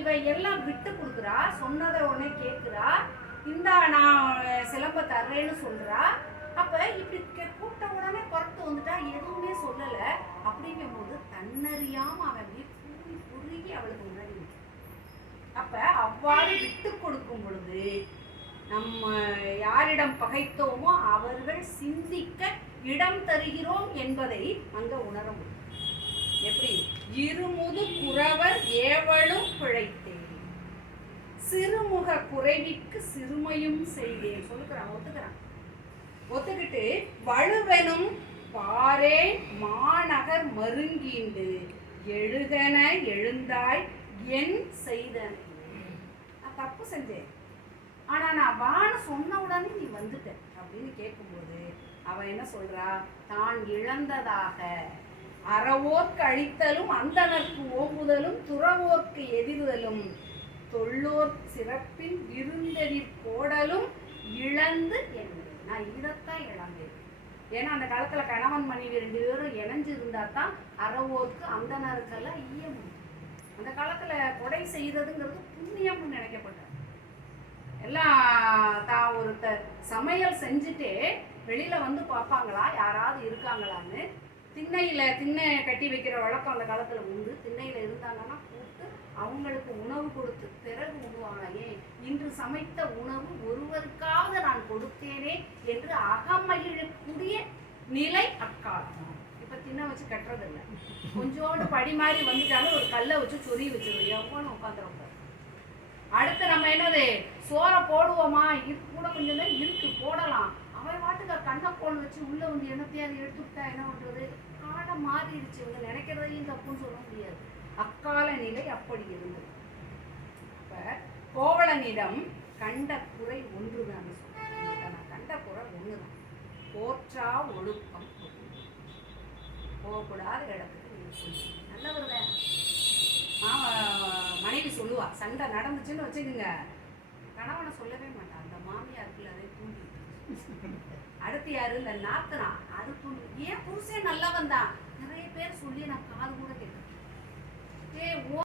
இவ எல்லாம் விட்டு கொடுக்குறா, சொன்னதை உடனே கேட்குறா, இந்தா நான் சிலம்ப தர்றேன்னு சொல்றா. அப்ப இப்படி கூப்பிட்ட உடனே புறத்து வந்துட்டா, எதுவுமே சொல்லல. அப்படிங்கும் போது தன்னறியாம அவன் குறுகி அவளுக்கு முன்னாடி. அப்ப அவ்வாறு விட்டு கொடுக்கும் பொழுது நம்ம யாரிடம் பகைத்தோமோ அவர்கள் சிந்திக்க இடம் தருகிறோம் என்பதை அங்க உணர முடியும். எப்படி? இருமுது குறவர் ஏவலும் பிழைத்தேன், சிறுமுக குறைவிற்கு சிறுமையும் செய்தேன் சொல்லுகிறான். ஒத்துக்கிட்டு வலுவெனும் பாரே மாநகர் மருங்கீண்டு எழுகன எழுந்தாய் என் செய்தன. நான் தப்பு செஞ்சேன், ஆனா நான் வான்னு சொன்ன உடனே நீ வந்துட்ட அப்படின்னு கேட்கும்போது அவன் என்ன சொல்றா? தான் இழந்ததாக அறவோர்க்கு அழித்தலும் அந்தனர்க்கு ஓம்புதலும் துறவோர்க்கு எதிர்தலும் தொல்லோர் சிறப்பின் விருந்தெதிர் கோடலும் இழந்து என்ன. நான் இதைத்தான் இழந்தேன். ஏன்னா அந்த காலத்துல கணவன் மனைவி 2 பேரும் இணைஞ்சு இருந்தா தான் அறவோர்க்கு அந்தனருக்கெல்லாம் ஈய முடியும். அந்த காலத்துல கொடை செய்ததுங்கிறது புண்ணியம்னு நினைக்கப்பட்டது. எல்லாம் தான் ஒருத்தர் சமையல் செஞ்சுட்டே வெளியில வந்து பார்ப்பாங்களா யாராவது இருக்காங்களான்னு. திண்ணை கட்டி வைக்கிற வழக்கம் அந்த காலத்துல உண்டு. திண்ணையில இருந்தாங்கன்னா கூப்பிட்டு அவங்களுக்கு உணவு கொடுத்து பிறகு உண்ணுவாங்க. ஏன் இன்று சமைத்த உணவு ஒருவருக்காவது நான் கொடுத்தேனே என்று அகமகிழக்கூடிய நிலை அக்காலம். இப்ப திண்ணை வச்சு கட்டுறதில்ல, கொஞ்சோண்டு படி மாதிரி வந்துட்டாலும் ஒரு கல்லை வச்சு சொறி வச்சிருவோம், எவ்வளோ உட்காந்துருப்போம். அடுத்து நம்ம என்னது சோறை போடுவோமா? இது கூட கொஞ்சம் தான் இருக்கு, போடலாம். அவன் வாட்டுக்கு கண்ணை போன் வச்சு உள்ள வந்து என்னத்தையாவது எடுத்துக்கிட்டா என்ன பண்றது? காலம் மாறிடுச்சு. இவங்க நினைக்கிறதையும் தப்புன்னு சொல்ல முடியாது. அக்கால நிலை அப்படி இருந்தது. அப்ப கோவலனிடம் கண்ட குறை ஒன்றுதான். நான் கண்ட குறை ஒண்ணுதான், போற்றா ஒழுக்கம். போகக்கூடாத இடத்துக்கு நல்லவர் தான். மனைவி சொல்லுவா, சண்டை நடந்துச்சுன்னு வச்சுக்கோங்க, கணவனை சொல்லவே மாட்டான். அந்த மாமியா இருக்குல்ல அதை தூண்டி. அடுத்து யாரு? இந்த நாத்தனா, அது தூண்டி. ஏன் புருஷன் நல்லவன் தான் நிறைய பேர் சொல்லி நான் காது கூட கேட்கிறேன்.